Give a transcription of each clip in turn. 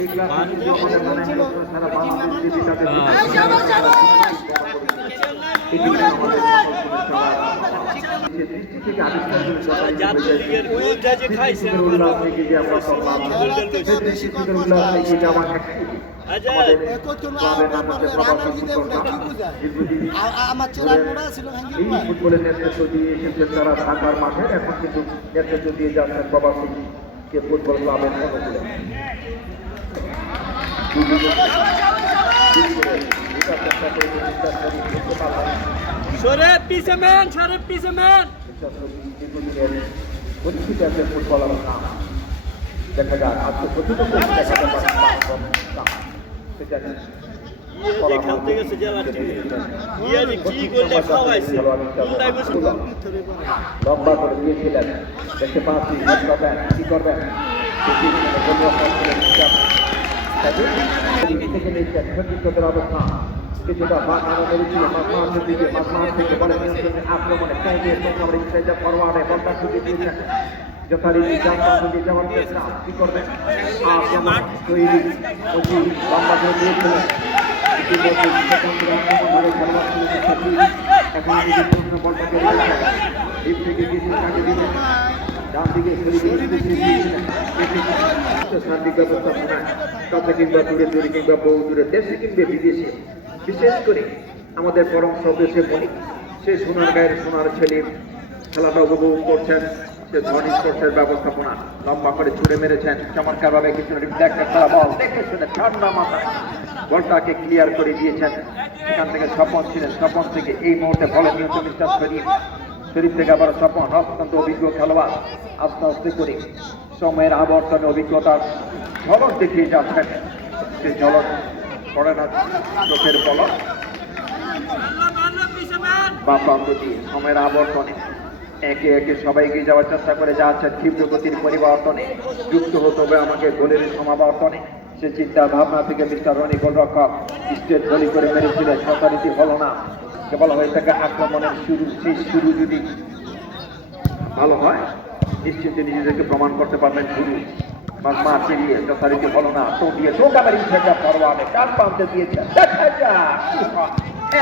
এই ক্লাসে কিন্তু আমাদের মনে হয় সারা বাংলাদেশ টিভি তাদের দৃষ্টি থেকে আবিষ্কার ফুটবলের নেতৃত্ব দিয়ে এসেছেন তারা ঢাকার মাঠে, এখন কিন্তু নেতৃত্ব দিয়ে যাচ্ছেন প্রবাসী ফুটবল ক্লাবের অনুকূলে। ফুটবলার নাম দেখা যায় আজকে লম্বা করে দিয়েছিলেন, দেখতে পাচ্ছি কি করবেন অবস্থা কিছুটা আক্রমণে ফরওয়ার্ডে বলটা ছুটি দিয়েছেন যথারীতি যাওয়ার চেষ্টা কি করবেন তৈরি লম্বা করে দিয়েছিলেন কিংবা দূরে দূরে কিংবা বহু দূরে দেশে কিংবা বিদেশে, বিশেষ করে আমাদের পরম সদস্য মনিক সে সোনার গায়ের সোনার ছেলে খেলাটা উপভোগ করছেন। সে ধনী স্পর্শের ব্যবস্থাপনা লম্বা করে ছুড়ে মেরেছেন চমৎকার ভাবে, কিছু বল দেখে শুনে ঠান্ডা মাথায় বলটাকে ক্লিয়ার করে দিয়েছেন। সেখান থেকে স্বপন ছিলেন, স্বপন থেকে এই মুহূর্তে বলে নিয়ন্ত্রণ মিস্টার শরীফ থেকে আবার স্বপন অত্যন্ত অভিজ্ঞ খেলোয়াড় আস্তে আস্তে করে সময়ের আবর্তনে অভিজ্ঞতার ঝলক দেখিয়ে যাচ্ছেন। সে ঝলক পড়ে না চোখের পলক বা প্রান্ত দিয়ে সময়ের আবর্তনে একে একে সবাই এগিয়ে যাওয়ার চেষ্টা করে যাচ্ছেন। ক্ষিপ্র গতির পরিবর্তনে যুক্ত হতে হবে আমাকে গোলের সমাবর্তনে। সে চিন্তা ভাবনা থেকে মিস্টার রনি গোলরক্ষক স্টেট গোলি করে মেরেছিলেন, যথারীতি হলো না। কেবল হয়ে থাকে আক্রমণের শুরু, সেই শুরু যদি ভালো হয় নিশ্চিন্তে নিজেদেরকে প্রমাণ করতে পারবেন। শুরু মা চিরিয়ে যথারীতি হলো না, তো দিয়ে টোকাবারি ফরওয়ার্ডে ডান প্রান্তে দিয়েছেন, দেখা যাক কি হয়।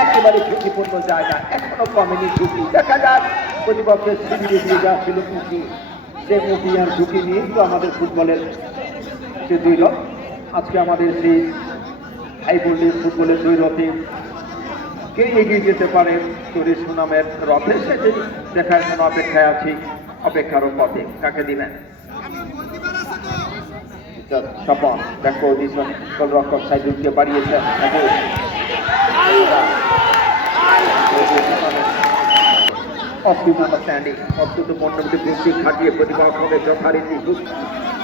একেবারে ঝুঁকিপূর্ণ জায়গা, এখনো কমেনি ঝুঁকি, দেখা যাক প্রতিপক্ষের শিবিরে দিয়ে যাচ্ছিল মুখি, সে মুখি আর ঝুঁকি নিয়ে তো আমাদের ফুটবলের সে দৈরথ আজকে আমাদের সেই হাই ভোল্টেজ ফুটবলের দৈরথে কে এগিয়ে যেতে পারে শরীর সুনামের রথে সেটি দেখার জন্য অপেক্ষায় আছি। অপেক্ষারও পথে কাকে দিবেন স্বপন ব্যাক পজিশন গোলরক্ষক সাইদুলকে বাড়িয়েছেন। অত্যন্ত মণ্ডপটি বৃষ্টি খাটিয়ে প্রতিপক্ষকে যথারীতি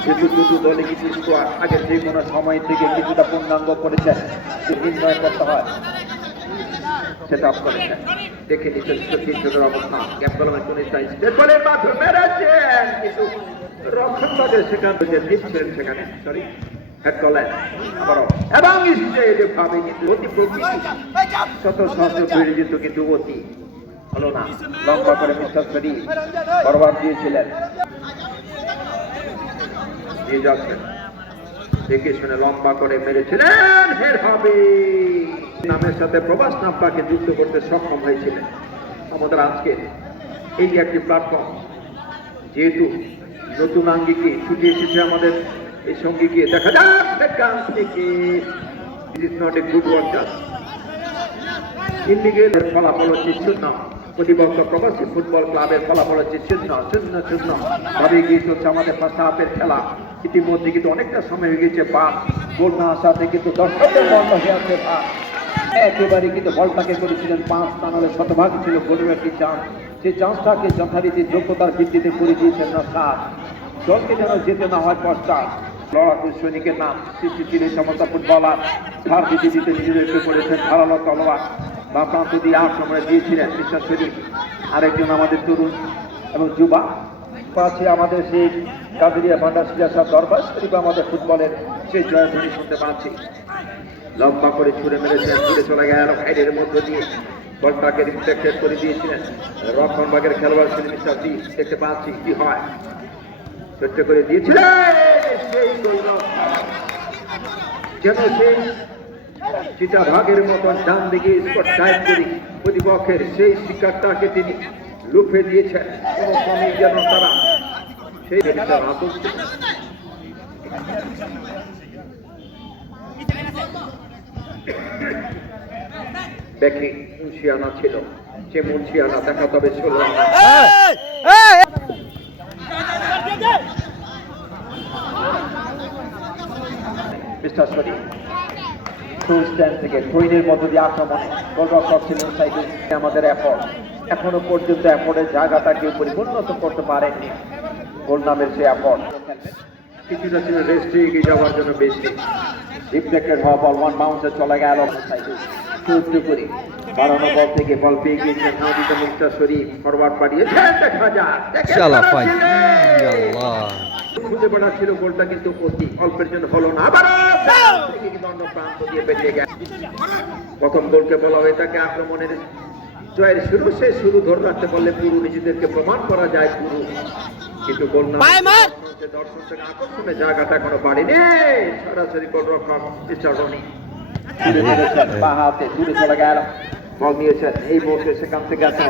যেহেতু দুটো দলে কিছু স্কোয়াড আগে যে কোনো সময় থেকে কিছুটা পূর্ণাঙ্গ করেছেন, নির্ণয় করতে হয় সেটা করেছেন। দেখে নিচ্ছেন তিনজনের অবস্থা গ্যাপ কলমের বলের মাধ্যমে মেরেছেন, কিন্তু রক্ষণভাগে সেখান থেকে দিচ্ছেন সেখানে সরি হেড কলেন আবারও এবং ভাবে কিন্তু অতি প্রকৃতি শত সহস্র বেড়ে যেত, কিন্তু অতি হলো না। লম্বা করে মিস্টার শরীফ বরবাদ দিয়েছিলেন, দিয়ে যাচ্ছেন দেখে শুনে লম্বা করে মেরেছিলেন। হের হবে নামের সাথে প্রবাস নামটাকে যুক্ত করতে সক্ষম হয়েছিলেন। আমাদের আজকের এই একটি প্ল্যাটফর্ম যেহেতু নতুন আঙ্গিকে ছুটে এসেছে আমাদের এই সঙ্গীকে, দেখা যাক সেখান থেকে গুড ওয়ার্কার ইন্ডিগেলের ফলাফল হচ্ছে 0। প্রতিপক্ষ প্রবাসী ফুটবল ক্লাবের ফলাফল হচ্ছে 0-0 ভাবে এগিয়ে চলছে আমাদের ফার্স্ট হাফের খেলা। ইতিমধ্যে কিন্তু অনেকটা সময় হয়ে গেছে, পাস গোল না আসাতে কিন্তু দর্শকদের বন্ধ হয়ে আছে। একেবারে কিন্তু বলটাকে করেছিলেন 5, তা নাহলে শতভাগ ছিল গোলের একটি চান্স। সেই চান্সটাকে যথারীতি যোগ্যতার ভিত্তিতে করে দিয়েছেন না সাত, দলকে যেন যেতে না হয় পশ্চাৎ। লড়াকু সৈনিকের নাম সৃষ্টি সমস্ত ফুটবলার ধার দিতে দিতে নিজেদেরকে করেছেন ধারালো তলোয়ার বা প্রান্ত দিয়ে আক্রমণে দিয়েছিলেন মিস্টার শরীফ। আরেকজন আমাদের তরুণ এবং যুবা পাচ্ছে আমাদের সেই কাদেরিয়া ভান্ডারশিলা সব দরবার শরীফ আমাদের ফুটবলের সেই জয়ধ্বনি শুনতে পাচ্ছি। লম্বা করে ছুড়ে মেরেছেন, ছুড়ে চলে গেল সাইডের মধ্য দিয়ে, বলটাকে রিফ্লেক্টেড করে দিয়েছিলেন রক্ষণভাগের খেলোয়াড় ছিলেন মিস্টার দি। দেখতে পাচ্ছি কি হয়, ছোট্ট করে দিয়েছিলেন সেই যেন সেই চিতাভাগের মতন ডান দিকে স্পট টাইপ করি প্রতিপক্ষের সেই শিকারটাকে তিনি লুফে দিয়েছেন। কোনো সময় যেন তারা সেই আতঙ্ক দেখি মুন্সিয়ানা ছিল, সে মুন্সিয়ানা দেখা তবে ছিল মিস্টার শরীফ থেকে ট্রেনের মধ্য দিয়ে আক্রমণে গোলরক্ষক ছিলেন সাইদুল। আমাদের এখনো পর্যন্ত অ্যাপোর্টের জায়গাটাকে পরিপূর্ণত করতে পারেননি। গোল নামের সে অ্যাপোর্ট কিছুটা ছিল রেস্টে এগিয়ে যাওয়ার জন্য বেশি রিফ্লেক্টেড হওয়া বল ওয়ান বাউন্সে চলে গেল সাইদুল। চৌদ্দ করে 12 বল থেকে বল পেয়ে গিয়েছেন নাদিত মিস্টার শরীফ, ফরওয়ার্ড পাঠিয়েছেন। দেখা যাক খুঁজে পড়া ছিল গোলটা, কিন্তু অতি অল্পের জন্য হলো না। আবার প্রান্ত দিয়ে বেরিয়ে গেল। প্রথম গোলকে বলা হয়ে থাকে আক্রমণের জয়ের শুরু। সে শুরু ধরে রাখতে পারলে পুরো নিজেদেরকে প্রমাণ করা যায় পুরো, কিন্তু গোল না দর্শন থেকে আকর্ষণের জায়গাটা এখনো বাড়িনি। সরাসরি গোলরক্ষক মিস্টার রনি হাতে দূরে চলে গেল। বল নিয়েছেন এই মুহূর্তে, সেখান থেকে আছেন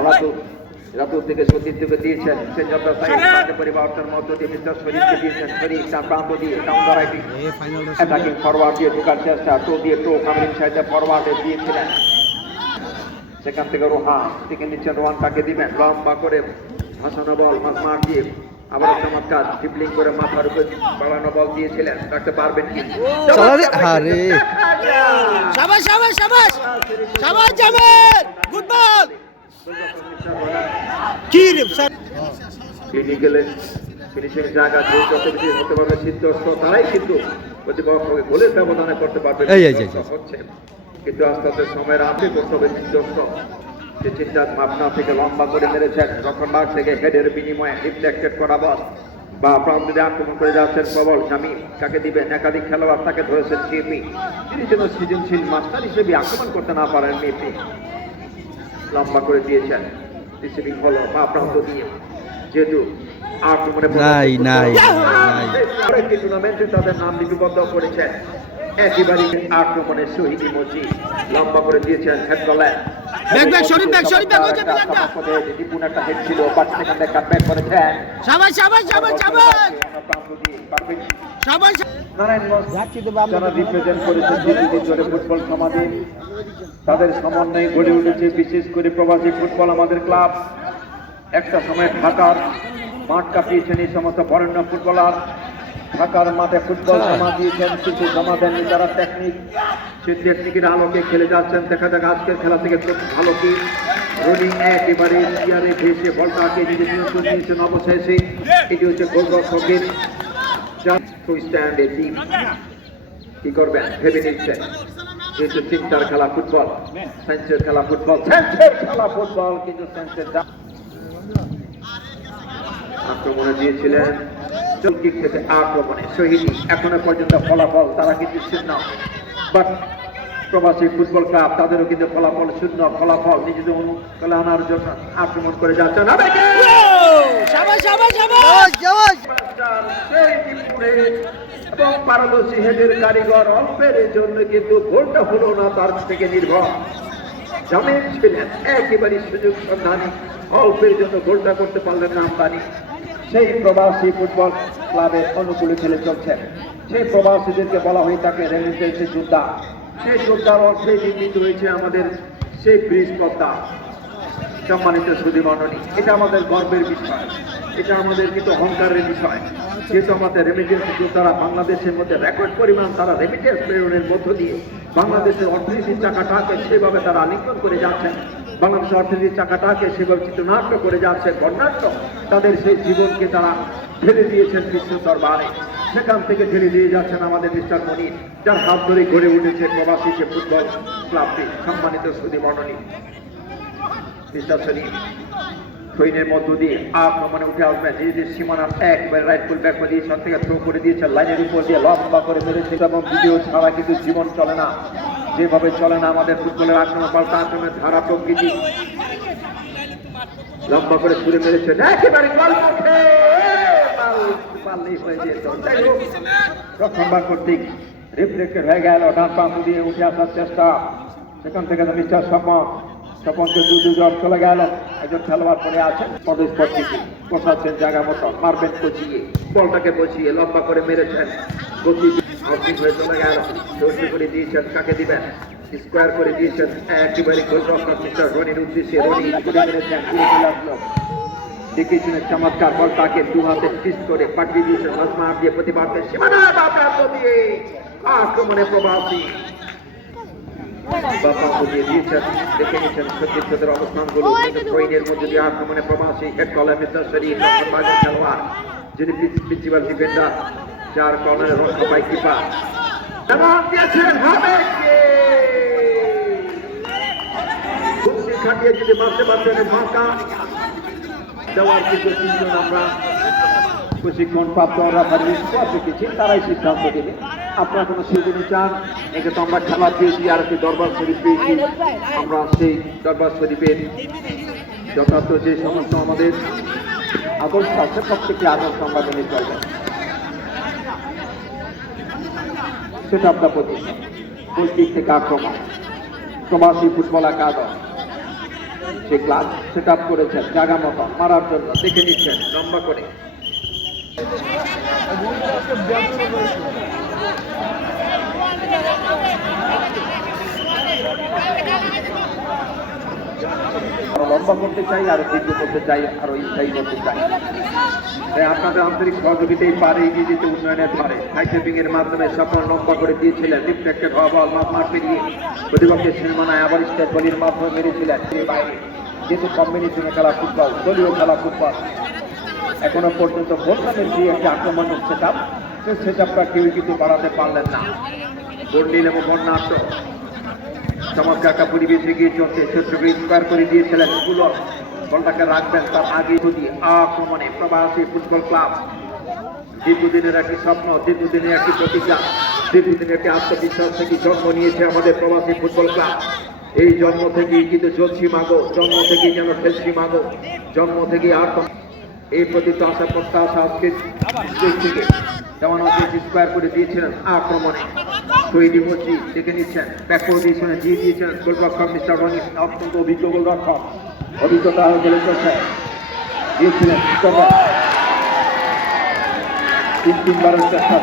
রাতুল থেকে সতীর্থকে দিয়েছেন। সে যত পরিবর্তনের মধ্য দিয়ে মিস্টার শরীফকে দিয়েছেন। শরীফ তার প্রান্ত দিয়ে কাউন্টার অ্যাটাকিং ফরওয়ার্ড দিয়ে ঢোকার চেষ্টা, টো দিয়ে টো কামিং সাইডে ফরওয়ার্ডে দিয়েছিলেন। সেখান থেকে রোহান থেকে নিচ্ছেন, রোহান তাকে দিবেন লম্বা করে ভাসানো বল মার দিয়ে আবার চমৎকার ড্রিবলিং করে মাথার উপর বাড়ানো বল দিয়েছিলেন। রাখতে পারবেন কি? ফিনিশিং জায়গা যত বেশি হতে পারবে সিদ্ধস্ত, তারাই কিন্তু প্রতিপক্ষকে গোলের ব্যবধানে করতে পারবে হচ্ছে। কিন্তু আস্তে আস্তে সময়ের আগে করতে হবে সিদ্ধস্ত। যে চিন্তার ভাবনা থেকে লম্বা করে মেরেছেন, রক্ষণভাগ থেকে হেডের বিনিময়ে রিফ্লেক্টেড করা বল বা প্রান্ত দিয়ে আক্রমণ করে যাচ্ছেন প্রবল শামীম। কাকে দিবেন? একাধিক খেলোয়াড় তাকে ধরেছেন সিপি। তিনি যেন সৃজনশীল মাস্টার হিসেবে আক্রমণ করতে না পারেন মেপি। লম্বা করে দিয়েছেন, রিসিভিং হলো বা প্রান্ত দিয়ে। যেহেতু আক্রমণে আরেকটি টুর্নামেন্টে তাদের নাম লিপিবদ্ধ করেছেন। একেবারে আক্রমণের শহীদ মজি লম্বা করে দিয়েছেন হেড কলার। ফুটবল সমাজে তাদের সমন্বয়ে গড়ে উঠেছে বিশেষ করে প্রবাসী ফুটবল আমাদের ক্লাব। একটা সময় ঢাকার মাঠ কাঁপিয়েছেন এই সমস্ত বরেণ্য ফুটবলার। ঢাকার মাঠে ফুটবল জমা দিয়েছেন, কিন্তু জমা দেননি যারা টেকনিক, সেই টেকনিকের আলোকে খেলে যাচ্ছেন। দেখা যাক আজকের খেলা থেকে খুব ভালো কি রনি একেবারে চেয়ারে ভেসে বলটাকে নিজে নিয়ন্ত্রণ নিয়েছেন। অবশেষে এটি হচ্ছে গোলরক্ষকের কি করবেন ভেবে নিচ্ছেন। যেহেতু চিন্তার খেলা ফুটবল, সায়েন্সের খেলা ফুটবল, কিন্তু সায়েন্সের আক্রমণে দিয়েছিলেন দিক থেকে আক্রমণে শহীদ। এখনো পর্যন্ত ফলাফল তারা কিন্তু শূন্য, বাট প্রবাসী ফুটবল ক্লাব তাদেরও কিন্তু ফলাফল শূন্য। ফলাফল নিজেদের অনুকূলে আনার জন্য আক্রমণ করে যাচ্ছেন এবং পারদর্শী হেডের কারিগর অল্পের জন্য কিন্তু গোলটা হলো না তার থেকে নির্ভর। জামিন ছিলেন একেবারে সুযোগ সন্ধানী, অল্পের জন্য গোলটা করতে পারলেন না আমদানি। সেই প্রবাসী ফুটবল ক্লাবের অনুকূলে খেলে চলছেন। সেই প্রবাসীদেরকে বলা হয়ে থাকে রেমিটেন্সের যোদ্ধা। সেই যোদ্ধার অর্থে নির্মিত হয়েছে আমাদের সেই ব্রিজ পদ্মা। সম্মানিত সুধী মণ্ডলী, এটা আমাদের গর্বের বিষয়, এটা আমাদের কিন্তু অহংকারের বিষয়। যেহেতু আমাদের রেমিটেন্স যোদ্ধারা বাংলাদেশের মধ্যে রেকর্ড পরিমাণ তারা রেমিটেন্স প্রেরণের মধ্য দিয়ে বাংলাদেশের অর্থনীতির চাকাটাকে সেভাবে তারা আলিঙ্গন করে যাচ্ছেন। বাংলাদেশের অর্থনীতির চাকাটাকে সেভাবে চিত্রনাট্য করে যাচ্ছে বর্ণাঢ্য। তাদের সেই জীবনকে তারা ঢেলে দিয়েছেন বিশ্ব দরবারে। সেখান থেকে ঢেলে দিয়ে যাচ্ছেন আমাদের মিস্টার মনির, যার হাত ধরে গড়ে উঠেছে প্রবাসী সে ফুটবল ক্লাবটি। সম্মানিত সুধী মণ্ডলী, মিস্টার শরীফ ট্রেনের মধ্য দিয়ে আক্রমণে উঠে আসবেন। নিজেদের সীমানার একবারে রাইট ফুল ব্যাক পজিশন থেকে থ্রো করে দিয়েছেন, লাইনের উপর দিয়ে লম্বা করে মেরেছে। এবং ভিডিও ছাড়া কিন্তু জীবন চলে না, যেভাবে চলে না আমাদের ফুটবলের আক্রমণ পাল্টা আক্রমণের ধারা প্রকৃতি। লম্বা করে ছুড়ে মেরেছেন একেবারে পারলেই হয়ে যেত। যাই হোক, রক্ষণভাগ কর্তৃক রিফ্লেক্টেড হয়ে গেল, ডান প্রান্ত দিয়ে উঠে আসার চেষ্টা, সেখান থেকে মিস্টার স্বপনকে দুজন চলে গেল, একজন খেলোয়াড় পড়ে আছেন পদস্পর থেকে বসাচ্ছেন জায়গা মতো, মারবেন বসিয়ে, বলটাকে বসিয়ে লম্বা করে মেরেছেন, গতি আউটিং হয়ে চলে গেল, দর্শি করে দিয়েছেন, কাকে দিবেন, স্কোয়ার করে দিয়েছেন একেবারে গোলরক্ষক মিস্টার রনির উদ্দেশ্যে, রনি করে মেরেছেন, ঘুরে চলে আসলো, দেখেছিলেন চমৎকার বল, তাকে দু হাতে ফিস করে পাঠিয়ে দিয়েছেন, মাঝমাঠ দিয়ে প্রতিবাদে সীমানা বাপ্রান্ত দিয়ে আক্রমণে প্রবাসী বাপ্রান্ত দিয়ে দিয়েছেন, দেখে নিচ্ছেন সতীর্থদের অবস্থানগুলো, কিন্তু ট্রেনের মধ্যে দিয়ে আক্রমণে প্রবাসী হেড কলার মিস্টার শরীফ খেলোয়াড়, যিনি প্রিন্সিপাল ডিফেন্ডার, যার কর্নারে রক্ষা পাই কিপার দিয়েছেন হামেদকে, বুদ্ধি খাটিয়ে যদি বাঁচতে পারতেন ফাঁকা দেওয়ার কিছু তিনজন আমরা প্রশিক্ষণ প্রাপ্ত রেফারি দেখেছি, তারাই সিদ্ধান্ত দেবে। আপনারা কোনো সুযোগ চান, একে তো আমরা খেলা পেয়েছি, আর একটি দরবার শরীফ পেয়েছি, আমরা সেই দরবার শরীফের যথার্থ যে সমস্ত আমাদের আদর্শ আছে প্রত্যেকটি আদর্শ আমরা মেনে চলবেন। সেটা আপনার প্রতি কোন দিক থেকে আক্রমণ প্রবাসী ফুটবল একাদশ সে ক্লাস সেট আপ করেছেন জায়গা মতো মারার জন্য, দেখে নিচ্ছেন লম্বা করে লম্বা করতে চাই, আরো দীর্ঘ করতে চাই, আরো স্থায়ী করতে চাই। তাই আপনাদের আন্তরিক সহযোগিতাই পারে এগিয়ে যেতে উন্নয়নের ধারে হাইটেপিং এর মাধ্যমে সফল লম্বা করে দিয়েছিলেন, রিফ্লেক্টেড হওয়া বল মাঠ পেরিয়ে প্রতিপক্ষের সীমানায় আবার স্টেট বলির মাধ্যমে মেরেছিলেন বাইরে, যেহেতু কম্বিনেশনে খেলা ফুটবল, দলীয় খেলা ফুটবল, এখনো পর্যন্ত ভোটনের যে একটি আক্রমণের সেট আপ, সেই সেট আপটা কেউ কিন্তু বাড়াতে পারলেন না। বর্ণিল এবং বর্ণাঢ্য চমৎকার একটা পরিবেশে গিয়ে চলছে, শত্রুকে স্কোয়ার করে দিয়েছিলেন, গুলো বলটাকে রাখবেন তার আগে যদি আক্রমণে প্রবাসী ফুটবল ক্লাব, দীর্ঘদিনের একটি স্বপ্ন, দীর্ঘদিনের একটি প্রতিজ্ঞা, দীর্ঘদিনের একটি আত্মবিশ্বাস থেকে জন্ম নিয়েছে আমাদের প্রবাসী ফুটবল ক্লাব। এই জন্ম থেকেই কিন্তু জ্বলছি মাগো, জন্ম থেকেই যেন ফেলছি মাগো, জন্ম থেকেই এই প্রতি আশা প্রত্যাশা আজকে থেকে যেমন স্কোয়ার করে দিয়েছিলেন আক্রমণে তৈরি মসজিদ, দেখে নিচ্ছেন ব্যাক পজিশনে দিয়ে দিয়েছেন গোলরক্ষক মিস্টার রনি, অত্যন্ত অভিজ্ঞ গোলরক্ষক, অভিজ্ঞতা বলে চলছে দিয়েছিলেন তিনবারের চেষ্টা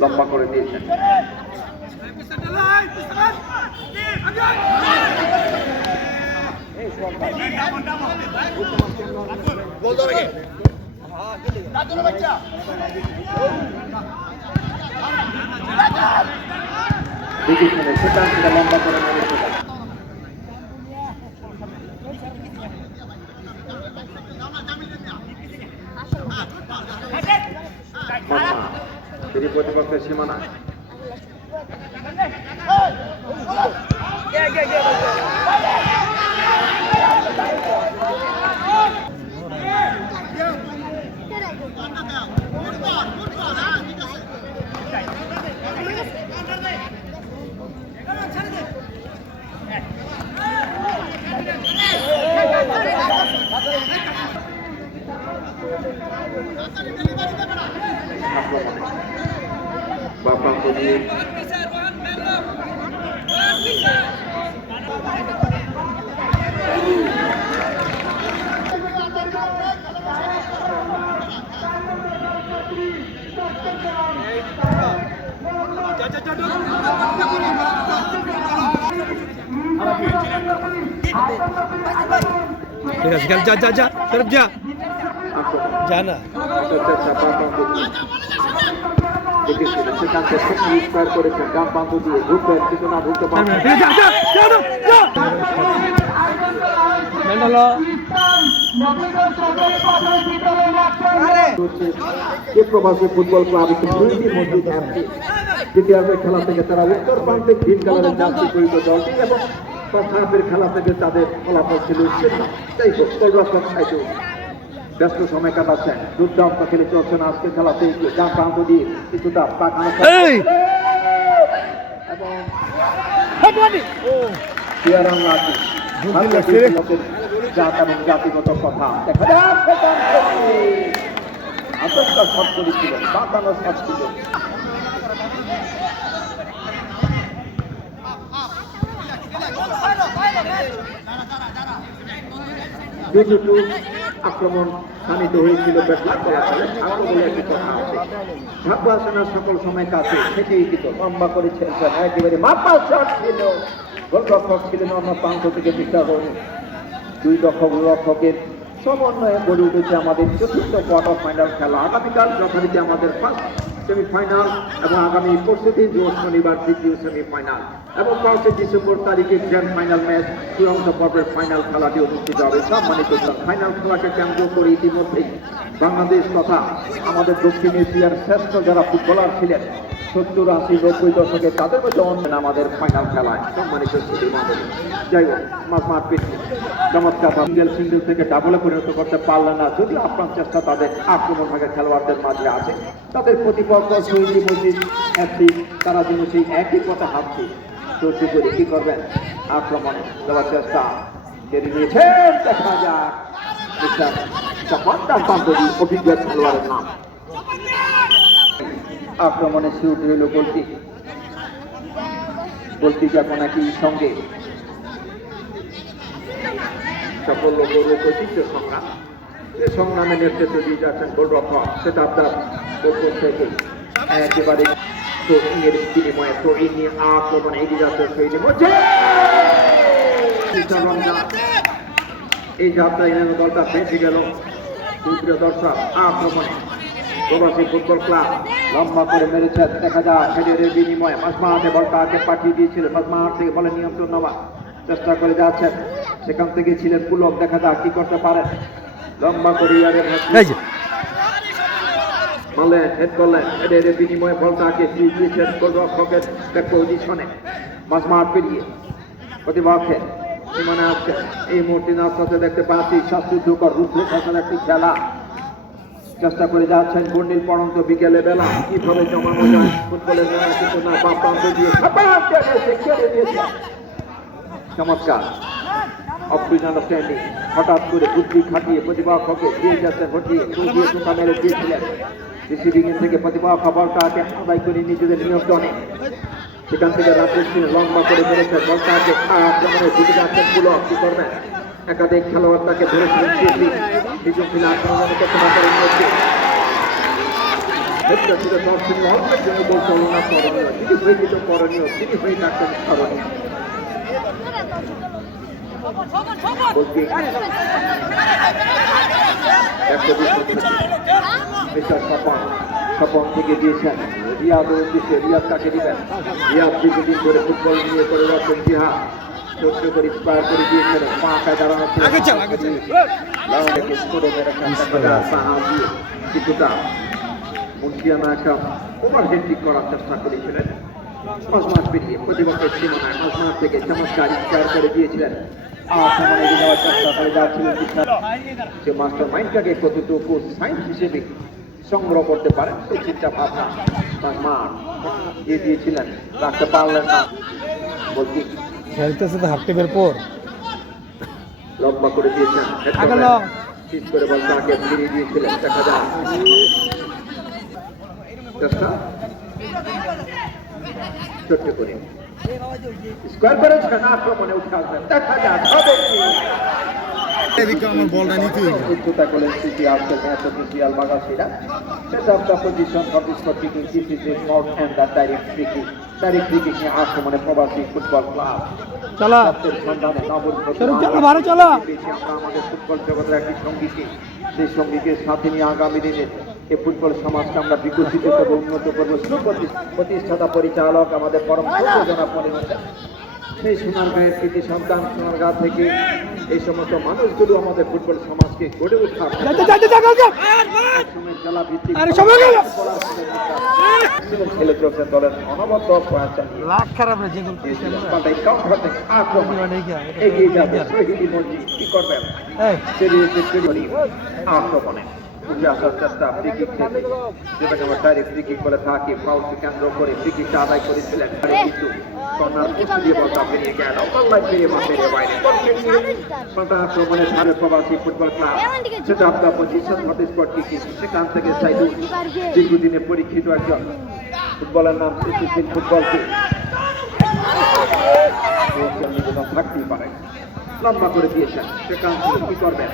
লম্বা করে দিয়েছেন। সেটা লম্বা করে মেরেছে, তিনি প্রতিপক্ষের সীমানা বা প্রান্ত দিয়ে ঠিক আছে, যা যা যা তরফ যা যা না সেখান থেকে করেছেন ডান প্রান্ত দিয়ে ঢুকবেন কিন্তু না ঢুকতে পারবেন প্রবাসী ফুটবল ক্লাব দ্বিতীয়ার্ধের খেলা থেকে তারা উত্তর প্রান্তে গ্রিন কালারের জার্সি পরিহিত দলটি এবং হাফের খেলা থেকে তাদের ফলাফল ছিল যাই হোক গোলরক্ষক সাইডে ব্যস্ত সময় কাটাচ্ছেন, দুর্দান্ত খেলে চলছেন আজকে খেলাতে ডান প্রান্ত দিয়ে কিছুটা পাকানো চেয়ারাম রাখি লোকের জাত এবং জাতিগত কথা দেখা যাচ্ছে আতঙ্কা শট করেছিল বাঁকানো শট ছিল দুটো আক্রমণ শানিত হয়েছিল ঢাকা সেনার সকল সময় কাছে থেকেই কিন্তু লম্বা করে ছেড়েছেন একেবারে মাপা শট ছিল গোলরক্ষক ছিলেন অন্য প্রান্ত থেকে চেষ্টা করুন দুই রক্ষকের সমন্বয়ে গড়ে উঠেছে আমাদের চতুর্থ কোয়ার্টার ফাইনাল খেলা আগামীকাল যথারীতি আমাদের ফার্স্ট সেমিফাইনাল এবং আগামী পরশু দিন শনিবার দ্বিতীয় সেমিফাইনাল এবং 5 ডিসেম্বর তারিখে গ্র্যান্ড ফাইনাল ম্যাচ চূড়ান্ত পর্বের ফাইনাল খেলাটি অনুষ্ঠিত হবে সম্মানিত ফাইনাল খেলাকে কেন্দ্র করে ইতিমধ্যেই বাংলাদেশ তথা আমাদের দক্ষিণ এশিয়ার শ্রেষ্ঠ যারা ফুটবলার ছিলেন 70, 80, 90 দশকে তাদের মধ্যে অন্য আমাদের ফাইনাল খেলায় সম্মানিত যাই হোক মাঠপিট চমৎকার সিঙ্গেল থেকে ডাবলে পরিণত করতে পারলেন না যদি আপনার চেষ্টা তাদের আক্রমণ ভাগে খেলোয়াড়দের মাঝে আছে তাদের প্রতিপক্ষ শহীদ মসজিদ এফসি তারা যেন সেই একই পথে হাঁটছে সহ্য করে কি করবেন আক্রমণে দেওয়ার চেষ্টা কেড়ে নিয়েছেন দেখা যাক অভিজ্ঞ খেলোয়াড়ের নাম আক্রমণে শুট হইল গোলটি এখন একই সঙ্গে সকল বৈচিত্র্য সংগ্রাম যে সংগ্রামে নেতৃত্ব দিয়ে যাচ্ছেন গোলরক্ষক সেটা আপনার থেকে একেবারে এর বিনিময়ে প্রহীন নিয়ে আক্রমণে এগিয়ে যাচ্ছে শহীদ মধ্যে এই যাত্রা ইংল্যান্ড দলটা বেঁচে গেল সুপ্রিয় দর্শক আক্রমণে প্রবাসী ফুটবল ক্লাব লম্বা করে মেরেছেন দেখা যায় হেডের বিনিময়ে মাঝমাঠে বলটা আগে পাঠিয়ে দিয়েছিল মাঝমাঠ থেকে বলে নিয়ন্ত্রণ নেওয়া চেষ্টা করে যাচ্ছেন সেখান থেকে ছিলেন পুলক দেখা যাক কি করতে পারেন লম্বা করে মারলেন হেড করলেন হেডের বিনিময়ে বলটা আগে দিয়ে দিয়েছেন গোলরক্ষকের পজিশনে মাঝমাঠ পেরিয়ে প্রতিপক্ষে সীমানে আসছে এই মুহূর্তে আস্তে দেখতে পাচ্ছি শ্বাসরুদ্ধকর রূপরেখার একটি খেলা চেষ্টা করে যাচ্ছেন বন্ডিল পড়ন্ত বিকেলে বেলা কিভাবে জমানো যায় ফুটবলের মেলা কিন্তু না বা প্রান্ত দিয়ে খেলে দিয়েছে চমৎকার আন্ডারস্ট্যান্ডিং হঠাৎ করে বুদ্ধি খাটিয়ে প্রতিপক্ষকে দিয়ে যাচ্ছেন ঘটিয়ে দিয়ে টুকা মেরে দিয়েছিলেন রিসিভিং থেকে প্রতিপক্ষ বলটাকে আদায় করে নিজেদের নিয়ন্ত্রণে সেখান থেকে রাজেশ সিং লম্বা করে মেরেছেন বলটাকে আক্রমণে ঢুকে যাচ্ছেন পুলক কি করবেন একাধিক খেলোয়াড় তাকে ধরেছিলেন নিজের ছিল আক্রমণে করতে না পারেন দর্শনীয় অল্পের জন্য পরিচালনা করণীয় তিনি হয়ে যেত করণীয় তিনি হয়ে থাকতেন স্মরণীয় স্বপন থেকে দিয়েছেন রিয়াদের উদ্দেশ্যে রিয়াদ কাকে দিবেন রিয়াদ দীর্ঘদিন ধরে ফুটবল নিয়ে করে যাচ্ছেন জিহাদ ছোট্ট করে ইন্সপায়ার করে দিয়েছেন পাখায় দাঁড়ানো কিছুটা মুন্সিয়ানা একটা ওভারহেন্ডিং করার চেষ্টা করেছিলেন মাঝমাঠ পেরিয়ে প্রতিপক্ষের সীমানায় মাঝমাঠ থেকে চমৎকার ইন্সপায়ার করে দিয়েছিলেন আক্রমণে এগিয়ে যাওয়ার চেষ্টা করে যাচ্ছিলেন সে মাস্টার মাইন্ডটাকে কতটুকু সায়েন্স হিসেবে সংগ্রহ করতে পারেন সেই চিন্তা ভাবনা মাঝমাঠ দিয়ে দিয়েছিলেন রাখতে পারলেন না বলছি খেলতেছে তো হাফ টেপের পর লম্বা করে দিয়েছেন ঠিক করে বল তাকে ফিরিয়ে দিয়েছিলেন দেখা যায় চেষ্টা ছোট্ট করে স্কোয়ার করেছেন আক্রমণে উঠে আসবেন দেখা যাক হবে কি এদিকে আমার বলটা নিতে উচ্চতা করলেন সিটি আসছেন ম্যাচ অফিসিয়াল বাগাসীরা set of the position for this particular this is a small end the direct free kick নিয়ে আক্রমণে প্রবাসী ফুটবল ক্লাব চলো সন্ধানে চলো ভালো চলো আমরা আমাদের ফুটবল জগতের একটি সঙ্গীকে সেই সঙ্গীকে সাথে নিয়ে আগামী দিনে এই ফুটবল সমাজকে আমরা বিকশিত করব উন্নত করবো প্রতিষ্ঠাতা পরিচালক আমাদের পরম জনা পরিণত সেই সোনারগাঁয়ের কৃতি সন্তান সোনারগাঁ থেকে এই সমস্ত মানুষগুলো আমাদের ফুটবল সমাজকে গড়ে ওঠা ছেলে চলছেন দলের অনবদ্য প্রয়াস চালিয়ে লাখ খারাপ এগিয়ে যাবে কি করবেন আক্রমণে উঠে আসার চেষ্টা ফ্রি কিক থেকে যেটাকে আমরা ডাইরেক্ট ফ্রি কিক বলে থাকি ফাউলকে কেন্দ্র করে ফ্রি কিকটা আদায় করেছিলেন কিন্তু কর্নার দিয়ে বলটা পেরিয়ে গেল পাল্লায় পেরিয়ে মাঠের বাইরে পাল্টা আক্রমণে ধারে প্রবাসী ফুটবল ক্লাব সেটা আপনার পজিশন হটস্পট কি সেখান থেকে সাইদুল দীর্ঘদিনে পরীক্ষিত একজন ফুটবলের নাম এসেছেন ফুটবলকে থাকতেই পারে লম্বা করে দিয়েছেন সেখান থেকে কি করবেন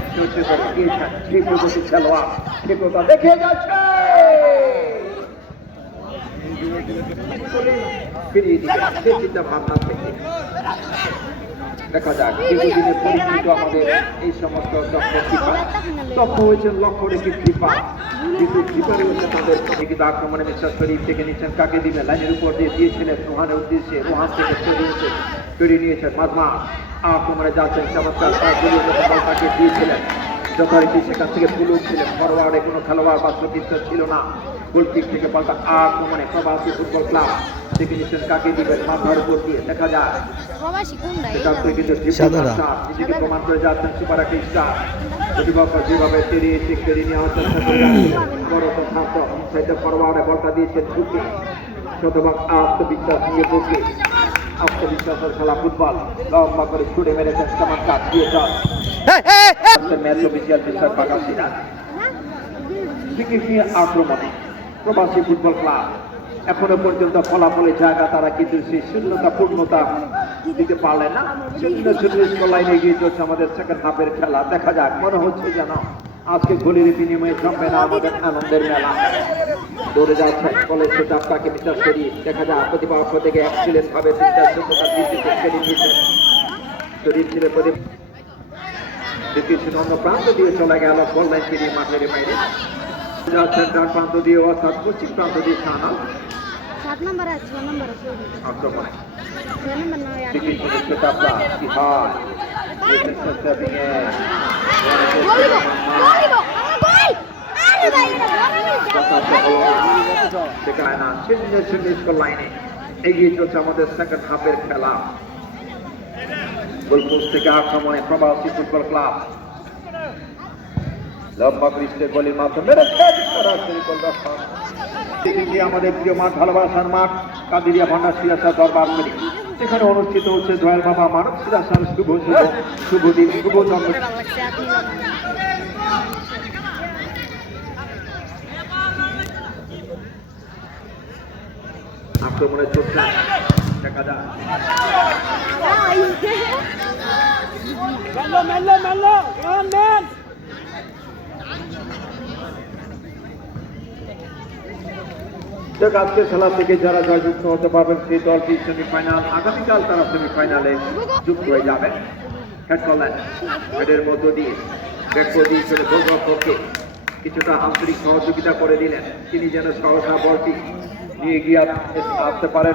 দিয়েছেন সেই প্রগতি খেলোয়াড় সে কথা দেখে যাচ্ছে ফিরিয়ে দিলেন সে চিন্তা ভাবনা থেকে দেখা যাক দীর্ঘদিনের পরিচিত আমাদের এই সমস্ত দক্ষ হয়েছেন লক্ষ্য রেখে কৃপা কিন্তু কৃপারে হচ্ছে তাদের প্রতিযোগিতা আক্রমণে বিশ্বাস শরীফ থেকে নিচ্ছেন কাকে দিবেন লাইনের উপর দিয়ে দিয়েছিলেন রোহানের উদ্দেশ্যে রোহান থেকে সরিয়ে নিয়েছেন মাঝমা আক্রমণে যাচ্ছেন চমৎকার তাকে দিয়েছিলেন যথারীতি সেখান থেকে পুলু ছিলেন ফরওয়ার্ডে কোনো খেলোয়াড় বা সতীর্থ ছিল না গোলকিক থেকে পাল্টা আক্রমণে প্রবাসী ফুটবল ক্লাব থেকে নিচ্ছেন কাকে দিবেন মাথার উপর দিয়ে দেখা যায় সেখান থেকে কিন্তু নিজেকে প্রমাণ করে যাচ্ছেন সুপার একটা স্টার প্রতিপক্ষ যেভাবে তেরিয়ে নেওয়ার চেষ্টা করে বড় তথার্থ সাইডে ফরওয়ার্ডে বলটা দিয়েছেন ঢুকে শতভাগ আত্মবিশ্বাস নিয়ে ঢুকে আত্মবিশ্বাসের খেলা ফুটবল লম্বা করে ছুটে মেরেছেন চমৎকার দিয়ে যান ম্যাচ অফিসিয়াল বিষয় পাকাশিরা নিয়ে আক্রমণে প্রবাসী ফুটবল ক্লাব এখনো পর্যন্ত ফলাফলের জায়গা তারা কিন্তু সেই শূন্যতা পূর্ণতা দিতে পারলে না শূন্য লাইনে এগিয়ে চলছে আমাদের সেকেন্ড হাফের খেলা দেখা যাক মনে হচ্ছে যেন আজকে গোলের বিনিময়ে জমবে না আমাদের আনন্দের মেলা দৌড়ে যাচ্ছেন কলেজ সেট তাকে বিশ্বাস করি দেখা যায় প্রতিপক্ষ থেকে এক্সিলেন্ট ভাবে শরীর ছিল অন্য প্রান্ত দিয়ে চলে গেল বল লাইন পেরিয়ে মাঠের বাইরে যাচ্ছেন ডান প্রান্ত দিয়ে অর্থাৎ পশ্চিম প্রান্ত দিয়ে সানাল আক্রমণে লাইনে এগিয়ে চলছে আমাদের সেকেন্ড হাফের খেলা গোলপোস্ট থেকে আক্রমণে প্রবাসী ফুটবল ক্লাব লম্বা পৃষ্ঠের গলির মাধ্যমে আমাদের প্রিয় মাঠ ভালোবাসার মাঠ কাদিরিয়া ভান্ডার সিরাসা দরবার করি সেখানে অনুষ্ঠিত হচ্ছে দয়াল বাবা মানব সিরাসার শুভ দিন শুভ জন্ম আক্রমণে চলছে দেখা যায় আজকের খেলা থেকে যারা জয়যুক্ত হতে পারবেন সেই দলটি সেমিফাইনাল আগামীকাল তারা সেমিফাইনালে যুক্ত হয়ে যাবেন হেডের মধ্য দিয়ে গোলরক্ষককে কিছুটা আন্তরিক সহযোগিতা করে দিলেন তিনি যেন সহসা বলটি নিয়ে গিয়ে আসতে পারেন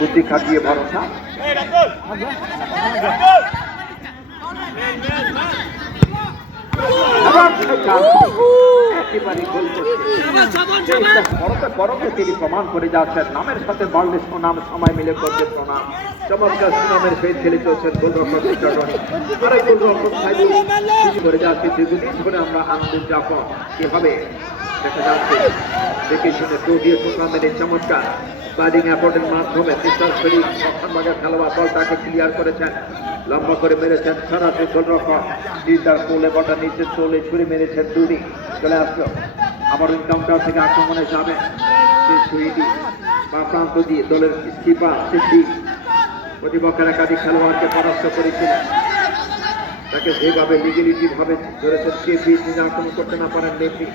বুদ্ধি খাটিয়ে ভরসা তিনি প্রমাণ করে যাচ্ছেন নামের সাথে বাড়লে সুনাম সময় মিলে করছে প্রণাম চমৎকার সুনামের সহিত খেলে চলছেন গোলরক্ষক করে যাচ্ছে দীর্ঘদিন ধরে আমরা আনন্দ উদযাপন এভাবে দেখা যাচ্ছে দেখে শুনে দিয়ে সুনামের চমৎকার ব্যাটিং অ্যাপোর্টের মাধ্যমে তিস্তার শরীর রক্ষণভাগের খেলোয়াড় বলটাকে ক্লিয়ার করেছেন লম্বা করে মেরেছেন সরাসরি গোলরক্ষক তার কোলে বলটা নিচে চলে ছুড়ে মেরেছেন দুরি চলে আসলো আবার কাউন্টার থেকে আক্রমণে যাবেন সেই সুইডি বা প্রান্ত দিয়ে দলের স্কিপার সিদ্ধি প্রতিপক্ষের একাধিক খেলোয়াড়কে পরাস্ত করেছিলেন তাকে যেভাবে লিগেলিটি ভাবে ধরেছেন কে তিনি আক্রমণ করতে না পারেন লেফটি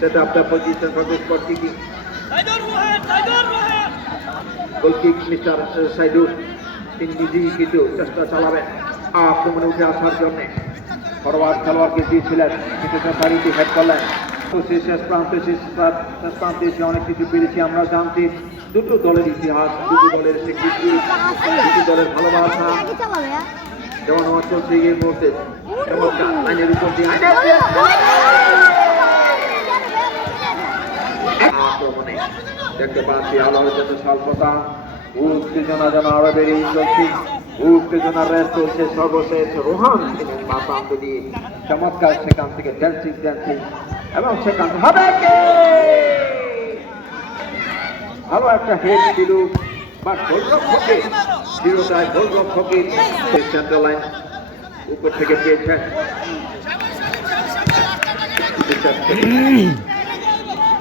সেটা আপনার পজিশন প্রবেশ করতে কি গোলকিক মিস্টার সাইদুল তিনি নিজেই কিন্তু চেষ্টা চালাবেন আক্রমণে উঠে আসার জন্য ফরওয়ার্ড খেলোয়াড়কে দিয়েছিলেন কিন্তু যথারীতি হেড করলেন তো শেষ প্রান্তে এসে অনেক কিছু পেরেছি আমরা জানছি দুটো দলের ইতিহাস দুটো দলের স্বীকৃতি দুটো দলের ভালোবাসা যেমন আমার চলছে এই মুহূর্তে আইনের উপর দিয়ে আক্রমণে দেখতে পাচ্ছি আলোর জন্য স্বল্পতা উত্তেজনা যেন আরো বেড়েই চলছে উত্তেজনার রেস চলছে সর্বশেষ রোহান বা প্রান্ত দিয়ে চমৎকার সেখান থেকে ড্যান্সিং এবং সেখান হবে ভালো একটা হেড ছিল বা গোলরক্ষকের চিরতায় গোলরক্ষকের সেন্টার লাইন উপর থেকে পেয়েছেন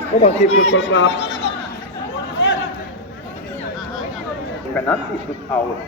প্রবাসী football club penalty shoot out